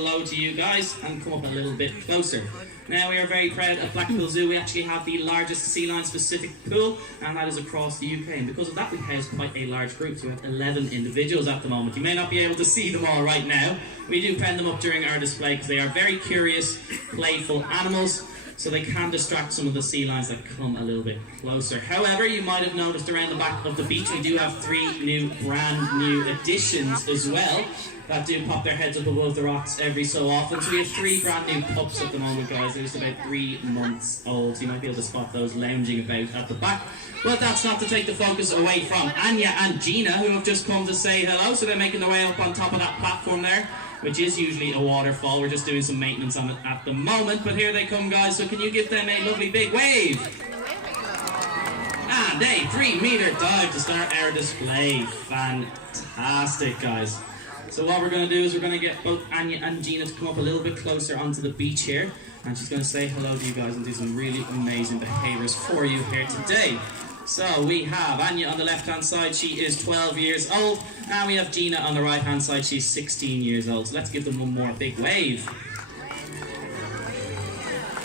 Hello to you guys, and come up a little bit closer. Now, we are very proud at Blackpool Zoo. We actually have the largest sea lion specific pool, and that is across the UK. And because of that, we house quite a large group. So we have 11 individuals at the moment. You may not be able to see them all right now. We do pen them up during our display because they are very curious, playful animals. So they can distract some of the sea lions that come a little bit closer. However, you might have noticed around the back of the beach, we do have 3 brand new additions as well that do pop their heads up above the rocks every so often. So we have 3 brand new pups at the moment, guys. They're just about 3 months old, so you might be able to spot those lounging about at the back. But that's not to take the focus away from Anya and Gina, who have just come to say hello. So they're making their way up on top of that platform there, which is usually a waterfall. We're just doing some maintenance on it at the moment, but here they come, guys. So can you give them a lovely big wave? And a 3-meter dive to start our display. Fantastic, guys. So what we're going to do is we're going to get both Anya and Gina to come up a little bit closer onto the beach here, and she's going to say hello to you guys and do some really amazing behaviours for you here today. So we have Anya on the left hand side, she is 12 years old, and we have Gina on the right hand side, she's 16 years old. So let's give them one more big wave.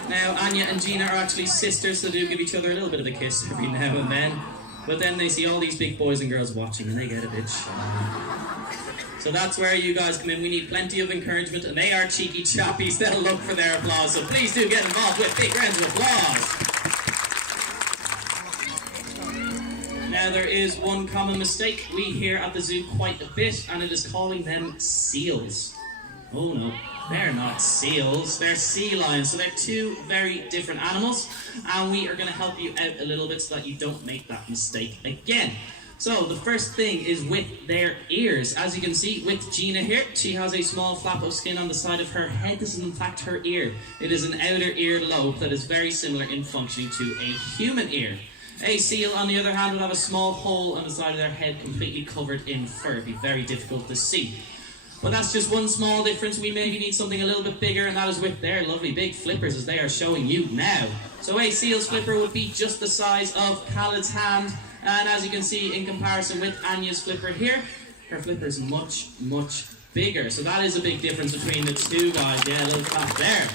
Now Anya and Gina are actually sisters, so they do give each other a little bit of a kiss every now and then. But then they see all these big boys and girls watching and they get a bit shy. So that's where you guys come in. We need plenty of encouragement, and they are cheeky chappies. They'll look for their applause. So please do get involved with big rounds of applause. Now there is one common mistake we hear at the zoo quite a bit, and it is calling them seals. Oh no, they're not seals, they're sea lions. So they're 2 very different animals, and we are going to help you out a little bit so that you don't make that mistake again. So the first thing is with their ears. As you can see with Gina here, she has a small flap of skin on the side of her head. This is in fact her ear. It is an outer ear lobe that is very similar in functioning to a human ear. A seal, on the other hand, would have a small hole on the side of their head completely covered in fur. It'd be very difficult to see. But that's just one small difference. We maybe need something a little bit bigger, and that is with their lovely big flippers, as they are showing you now. So a seal's flipper would be just the size of Khaled's hand. And as you can see, in comparison with Anya's flipper here, her flipper is much, much bigger. So that is a big difference between the 2 guys. Yeah, a little clap there.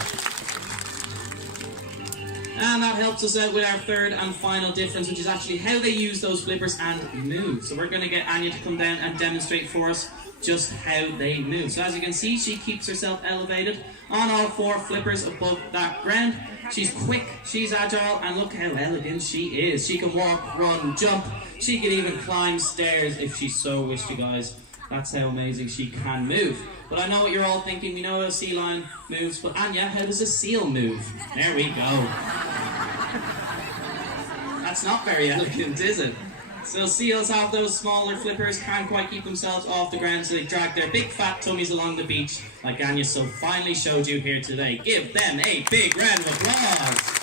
And that helps us out with our third and final difference, which is actually how they use those flippers and move. So we're going to get Anya to come down and demonstrate for us just how they move. So as you can see, she keeps herself elevated on all 4 flippers above that ground. She's quick, she's agile, and look how elegant she is. She can walk, run, jump. She can even climb stairs if she so wished, you guys. That's how amazing she can move. But I know what you're all thinking. We know how a sea lion moves, but Anya, how does a seal move? There we go. That's not very elegant, is it? So seals have those smaller flippers, can't quite keep themselves off the ground, so they drag their big fat tummies along the beach, like Anya so finely showed you here today. Give them a big round of applause.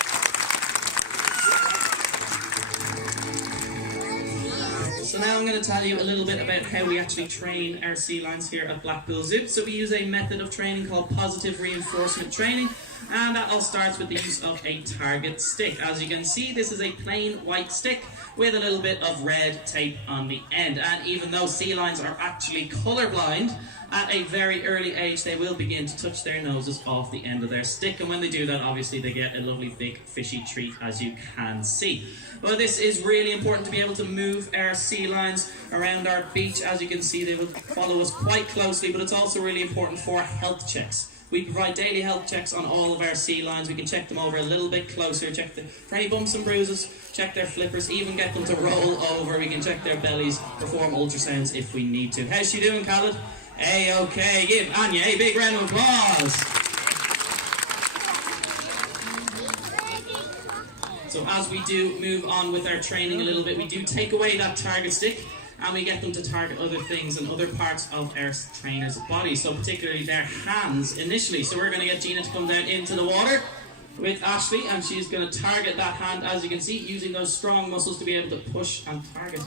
So now I'm going to tell you a little bit about how we actually train our sea lions here at Blackpool Zoo. So we use a method of training called positive reinforcement training, and that all starts with the use of a target stick. As you can see, this is a plain white stick with a little bit of red tape on the end. And even though sea lions are actually colourblind, at a very early age they will begin to touch their noses off the end of their stick, and when they do that, obviously they get a lovely big fishy treat, as you can see. Well, this is really important to be able to move our sea lions around our beach. As you can see, they will follow us quite closely, but it's also really important for health checks. We provide daily health checks on all of our sea lions. We can check them over a little bit closer, check for any bumps and bruises, check their flippers, even get them to roll over. We can check their bellies, perform ultrasounds if we need to. How's she doing, Khaled? Hey, okay, give Anya a big round of applause. So as we do move on with our training a little bit, we do take away that target stick, and we get them to target other things and other parts of our trainer's body, so particularly their hands initially. So we're going to get Gina to come down into the water with Ashley, and she's going to target that hand, as you can see, using those strong muscles to be able to push and target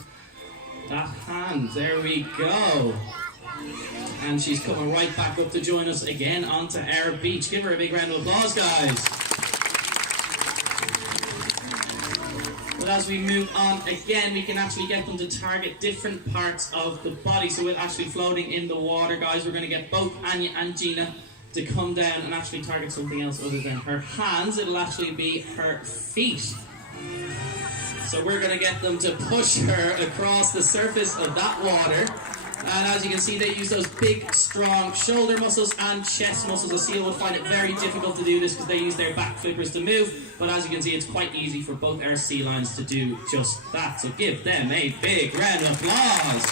that hand. There we go. And she's coming right back up to join us again onto our beach. Give her a big round of applause, guys. But as we move on again, we can actually get them to target different parts of the body. So we're actually floating in the water, guys. We're going to get both Anya and Gina to come down and actually target something else other than her hands. It'll actually be her feet. So we're going to get them to push her across the surface of that water. And as you can see, they use those big, strong shoulder muscles and chest muscles. A seal would find it very difficult to do this because they use their back flippers to move. But as you can see, it's quite easy for both our sea lions to do just that. So give them a big round of applause.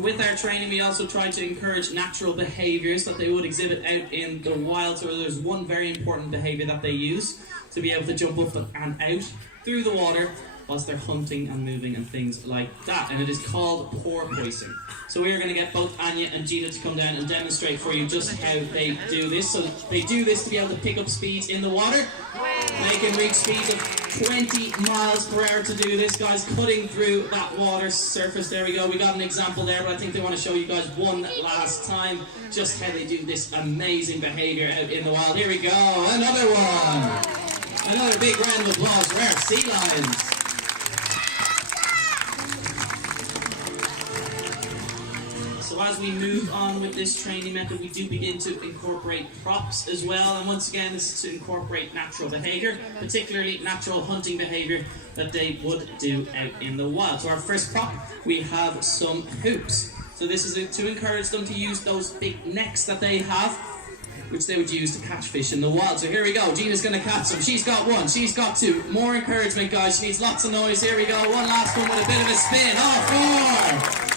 With our training, we also try to encourage natural behaviours that they would exhibit out in the wild. So there's one very important behaviour that they use to be able to jump up and out through the water whilst they're hunting and moving and things like that. And it is called porpoising. So we are going to get both Anya and Gina to come down and demonstrate for you just how they do this. So they do this to be able to pick up speeds in the water. They can reach speeds of 20 miles per hour to do this, guys, cutting through that water surface. There we go. We got an example there, but I think they want to show you guys one last time just how they do this amazing behaviour out in the wild. Here we go. Another one. Another big round of applause for our sea lions. So as we move on with this training method, we do begin to incorporate props as well. And once again, this is to incorporate natural behaviour, particularly natural hunting behaviour that they would do out in the wild. So our first prop, we have some hoops. So this is to encourage them to use those big necks that they have, which they would use to catch fish in the wild. So here we go. Gina's going to catch them. She's got one. She's got two. More encouragement, guys. She needs lots of noise. Here we go. One last one with a bit of a spin. Oh, 4!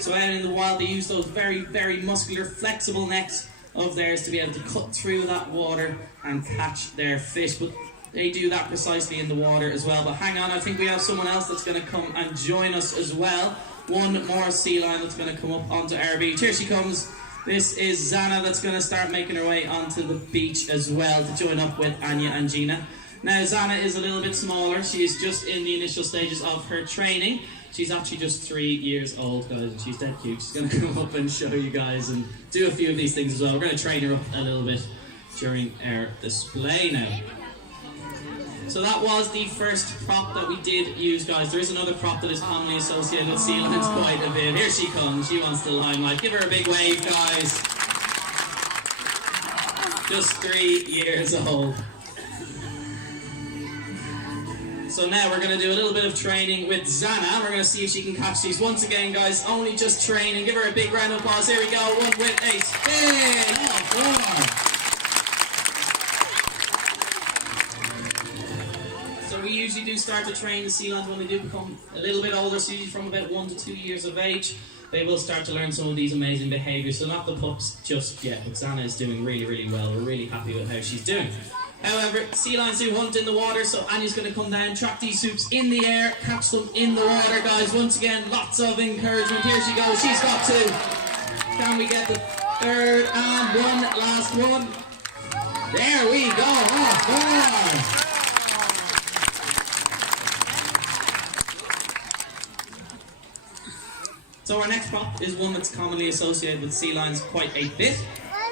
So out in the wild, they use those very, very muscular, flexible necks of theirs to be able to cut through that water and catch their fish. But they do that precisely in the water as well. But hang on, I think we have someone else that's going to come and join us as well. One more sea lion that's going to come up onto our beach. Here she comes. This is Zana that's going to start making her way onto the beach as well to join up with Anya and Gina. Now, Zana is a little bit smaller. She is just in the initial stages of her training. She's actually just 3 years old, guys, and she's dead cute. She's going to come up and show you guys and do a few of these things as well. We're going to train her up a little bit during our display now. So that was the first prop that we did use, guys. There is another prop that is commonly associated with sea lions quite a bit. Here she comes. She wants the limelight. Give her a big wave, guys. Just 3 years old. So now we're going to do a little bit of training with Zana. We're going to see if she can catch these. Once again, guys, only just training. Give her a big round of applause. Here we go. One with a spin. So we usually do start to train the sea lions when they do become a little bit older, so usually from about 1 to 2 years of age. They will start to learn some of these amazing behaviours. So not the pups just yet, but Zana is doing really, really well. We're really happy with how she's doing. However, sea lions do hunt in the water, so Anya's going to come down, track these hoops in the air, catch them in the water, guys. Once again, lots of encouragement. Here she goes. She's got two. Can we get the third and one last one? There we go. Oh, 4. So our next prop is one that's commonly associated with sea lions quite a bit.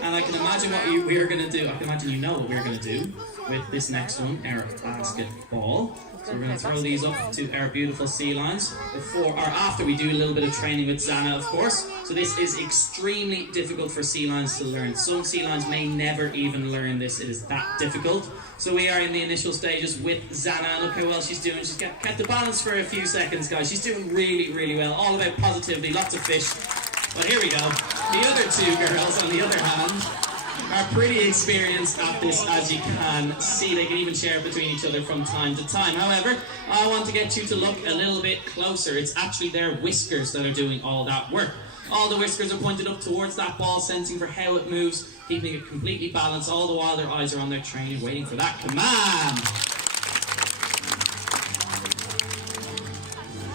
And I can imagine what we are going to do. I can imagine you know what we're going to do with this next one, our basketball. So we're going to throw these up to our beautiful sea lions before or after we do a little bit of training with Zana, of course. So this is extremely difficult for sea lions to learn. Some sea lions may never even learn this. It is that difficult. So we are in the initial stages with Zana. Look how well she's doing. She's kept the balance for a few seconds, guys. She's doing really, really well. All about positivity, lots of fish. But here we go. The other two girls, on the other hand, are pretty experienced at this, as you can see. They can even share between each other from time to time. However, I want to get you to look a little bit closer. It's actually their whiskers that are doing all that work. All the whiskers are pointed up towards that ball, sensing for how it moves, keeping it completely balanced, all the while their eyes are on their training, waiting for that command.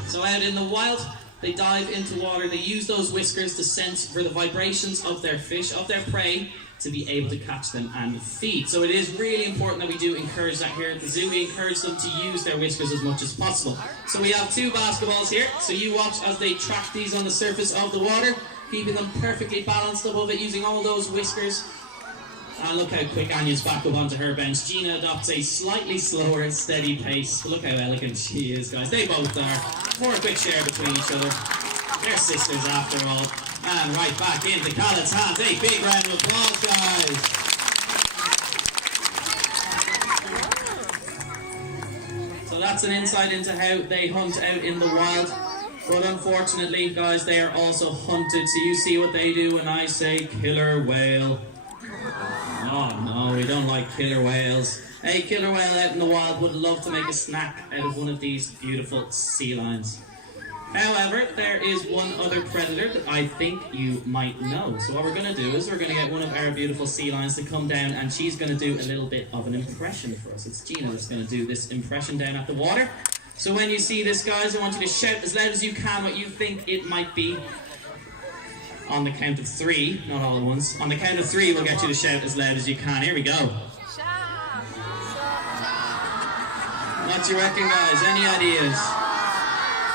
So out in the wild, they dive into water. They use those whiskers to sense for the vibrations of their fish, of their prey, to be able to catch them and feed. So it is really important that we do encourage that here at the zoo. We encourage them to use their whiskers as much as possible. So we have 2 basketballs here. So you watch as they track these on the surface of the water, keeping them perfectly balanced above it, using all those whiskers And look how quick Anya's back up onto her bench. Gina adopts a slightly slower and steady pace. But look how elegant she is, guys. They both are. For a quick share between each other. They're sisters after all. And right back into Khaled's hands. A big round of applause, guys. So that's an insight into how they hunt out in the wild. But unfortunately, guys, they are also hunted. So you see what they do when I say killer whale. Oh no, we don't like killer whales. A killer whale out in the wild would love to make a snack out of one of these beautiful sea lions. However, there is one other predator that I think you might know. So what we're going to do is we're going to get one of our beautiful sea lions to come down, and she's going to do a little bit of an impression for us. It's Gina that's going to do this impression down at the water. So when you see this, guys, I want you to shout as loud as you can what you think it might be. On the count of 3, not all at once. On the count of 3, we'll get you to shout as loud as you can. Here we go. What do you reckon, guys? Any ideas?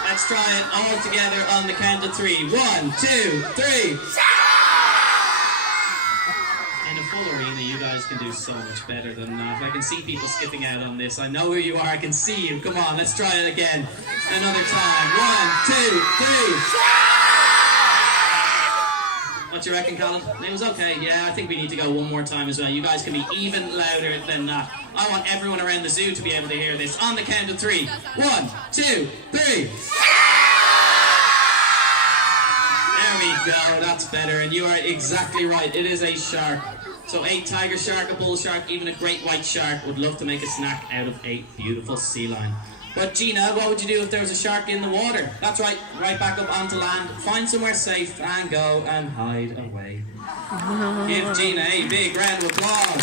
Let's try it all together on the count of 3. 1, 2, 3. In a full arena, you guys can do so much better than that. I can see people skipping out on this. I know who you are. I can see you. Come on, let's try it again. Another time. 1, 2, 3. What do you reckon, Colin? It was okay. Yeah, I think we need to go one more time as well. You guys can be even louder than that. I want everyone around the zoo to be able to hear this. On the count of 3. 1, 2, 3. There we go. That's better. And you are exactly right. It is a shark. So a tiger shark, a bull shark, even a great white shark would love to make a snack out of a beautiful sea lion. But Gina, what would you do if there was a shark in the water? That's right, right back up onto land, find somewhere safe and go and hide away. Give Gina a big round of applause.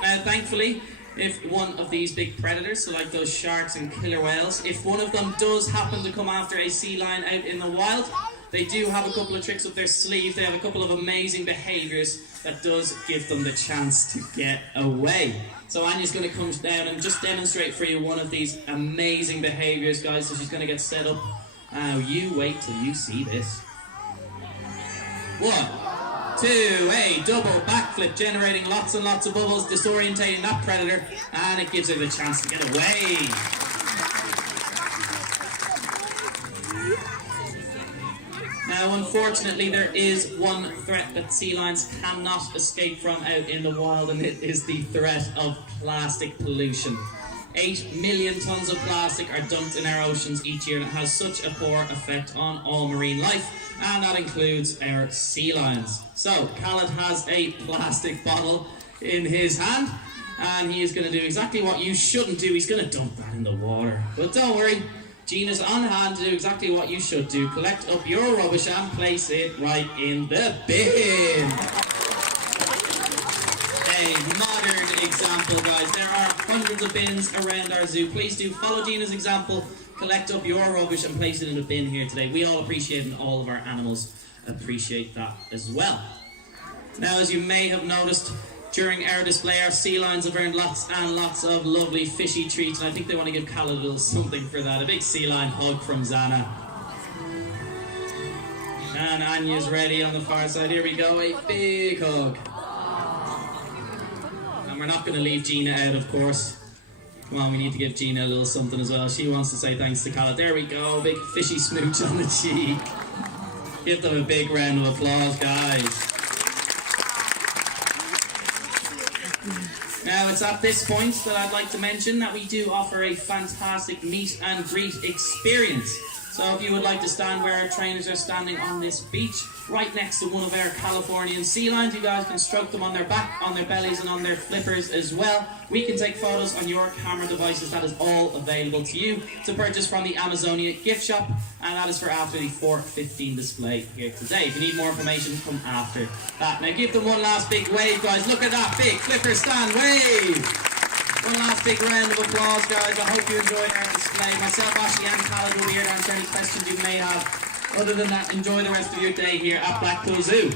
Now thankfully, if one of these big predators, so like those sharks and killer whales, if one of them does happen to come after a sea lion out in the wild, they do have a couple of tricks up their sleeve. They have a couple of amazing behaviours that does give them the chance to get away. So Anya's going to come down and just demonstrate for you one of these amazing behaviours, guys. So she's going to get set up. Now you wait till you see this. 1, 2, a double backflip, generating lots and lots of bubbles, disorientating that predator, and it gives her the chance to get away. Now, unfortunately, there is one threat that sea lions cannot escape from out in the wild, and it is the threat of plastic pollution. 8 million tons of plastic are dumped in our oceans each year, and it has such a poor effect on all marine life, and that includes our sea lions. So, Khaled has a plastic bottle in his hand, and he is going to do exactly what you shouldn't do. He's going to dump that in the water. But don't worry. Gina's on hand to do exactly what you should do. Collect up your rubbish and place it right in the bin. A modern example, guys. There are hundreds of bins around our zoo. Please do follow Gina's example. Collect up your rubbish and place it in a bin here today. We all appreciate it, and all of our animals appreciate that as well. Now, as you may have noticed, during our display, our sea lions have earned lots and lots of lovely fishy treats, and I think they want to give Khaled a little something for that. A big sea lion hug from Zana. And Anya's ready on the far side. Here we go, a big hug. And we're not going to leave Gina out, of course. Come on, we need to give Gina a little something as well. She wants to say thanks to Khaled. There we go, big fishy smooch on the cheek. Give them a big round of applause, guys. Now, it's at this point that I'd like to mention that we do offer a fantastic meet and greet experience. So if you would like to stand where our trainers are standing on this beach, right next to one of our Californian sea lions, you guys can stroke them on their back, on their bellies, and on their flippers as well. We can take photos on your camera devices. That is all available to you to purchase from the Amazonia gift shop, and that is for after the 4:15 display here today. If you need more information, come after that. Now give them one last big wave, guys. Look at that big flipper stand wave. One last big round of applause, guys. I hope you enjoyed our display. Myself, Ashley, and Khaled will be here to answer any questions you may have. Other than that, enjoy the rest of your day here at Blackpool Zoo.